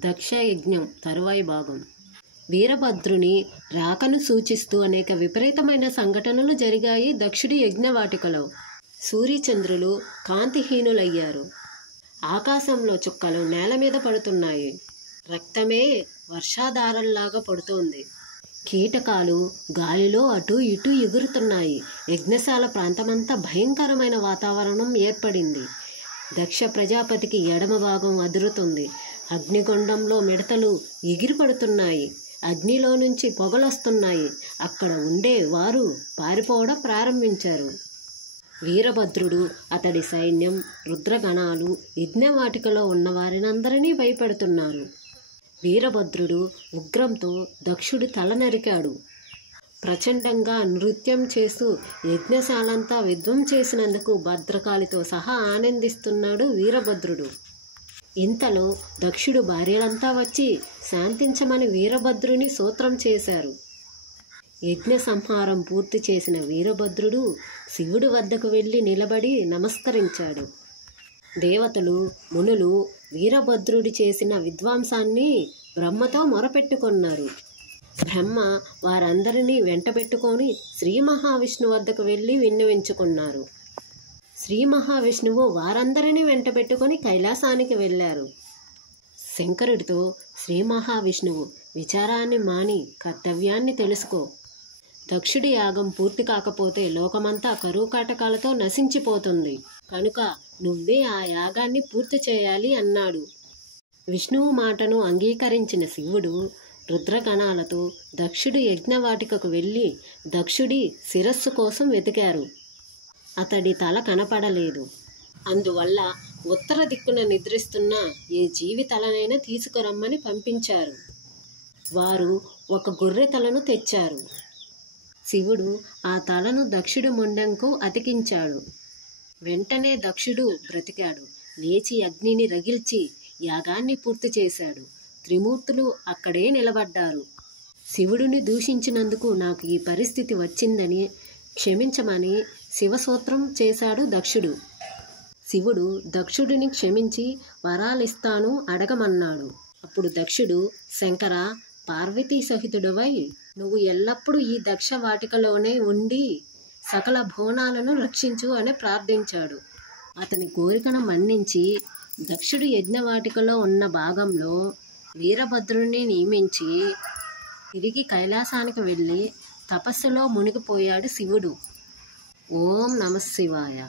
దక్ష యజ్ఞం తరువాయి భాగం. వీరభద్రుని రాకను సూచిస్తూ అనేక విపరీతమైన సంఘటనలు జరిగాయి దక్షుడి యజ్ఞవాటికలో. సూర్యచంద్రులు కాంతిహీనులయ్యారు. ఆకాశంలో చుక్కలు నేల మీద పడుతున్నాయి. రక్తమే వర్షాధారంలాగా పడుతోంది. కీటకాలు గాలిలో అటు ఇటు ఎగురుతున్నాయి. యజ్ఞశాల ప్రాంతమంతా భయంకరమైన వాతావరణం ఏర్పడింది. దక్ష ప్రజాపతికి ఎడమ భాగం అదురుతుంది. అగ్నిగుండంలో మిడతలు ఎగిరిపడుతున్నాయి. అగ్నిలో నుంచి పొగలొస్తున్నాయి. అక్కడ ఉండే వారు పారిపోవడం ప్రారంభించారు. వీరభద్రుడు, అతడి సైన్యం, రుద్రగణాలు యజ్ఞవాటికలో ఉన్న వారినందరినీ భయపెడుతున్నారు. వీరభద్రుడు ఉగ్రంతో దక్షుడి తల నరికాడు. ప్రచండంగా నృత్యం చేస్తూ యజ్ఞశాలంతా విధ్వం చేసినందుకు భద్రకాళితో సహా ఆనందిస్తున్నాడు వీరభద్రుడు. ఇంతలో దక్షుడు భార్యలంతా వచ్చి శాంతించమని వీరభద్రుని సూత్రం చేశారు. యజ్ఞ సంహారం పూర్తి చేసిన వీరభద్రుడు శివుడి వద్దకు వెళ్ళి నిలబడి నమస్కరించాడు. దేవతలు, మునులు వీరభద్రుడి చేసిన విధ్వంసాన్ని బ్రహ్మతో మొరపెట్టుకున్నారు. బ్రహ్మ వారందరినీ వెంటబెట్టుకొని శ్రీ మహావిష్ణువు వద్దకు వెళ్ళి విన్నవించుకున్నారు. శ్రీ మహావిష్ణువు వారందరినీ వెంటబెట్టుకొని కైలాసానికి వెళ్ళారు. శంకరుడితో శ్రీ మహావిష్ణువు, విచారాన్ని మాని కర్తవ్యాన్ని తెలుసుకో. దక్షుడి యాగం పూర్తి కాకపోతే లోకమంతా కరువు కాటకాలతో నశించిపోతుంది. కనుక నువ్వే ఆ యాగాన్ని పూర్తి చేయాలి అన్నాడు. విష్ణువు మాటను అంగీకరించిన శివుడు రుద్రగణాలతో దక్షుడి యజ్ఞవాటికకు వెళ్ళి దక్షుడి శిరస్సు కోసం వెతికారు. అతడి తల కనపడలేదు. అందువల్ల ఉత్తర దిక్కున నిద్రిస్తున్న ఏ జీవి తలనైనా తీసుకురమ్మని పంపించారు. వారు ఒక గొర్రె తలను తెచ్చారు. శివుడు ఆ తలను దక్షుడి మొండెంకు అతికించాడు. వెంటనే దక్షుడు బ్రతికాడు. లేచి అగ్నిని రగిల్చి యాగాన్ని పూర్తి చేశాడు. త్రిమూర్తులు అక్కడే నిలబడ్డారు. శివుడిని దూషించినందుకు నాకు ఈ పరిస్థితి వచ్చిందని క్షమించమని శివసూత్రం చేశాడు దక్షుడు. శివుడు దక్షుడిని క్షమించి వరాలిస్తాను అడగమన్నాడు. అప్పుడు దక్షుడు, శంకర, పార్వతీ సహితుడవై నువ్వు ఎల్లప్పుడూ ఈ దక్ష వాటికలోనే ఉండి సకల భువనాలను రక్షించు అని ప్రార్థించాడు. అతని కోరికను మన్నించి దక్షుడు యజ్ఞవాటికలో ఉన్న భాగంలో వీరభద్రుడిని నియమించి తిరిగి కైలాసానికి వెళ్ళి తపస్సులో మునిగిపోయాడు శివుడు. ఓం నమః శివాయ.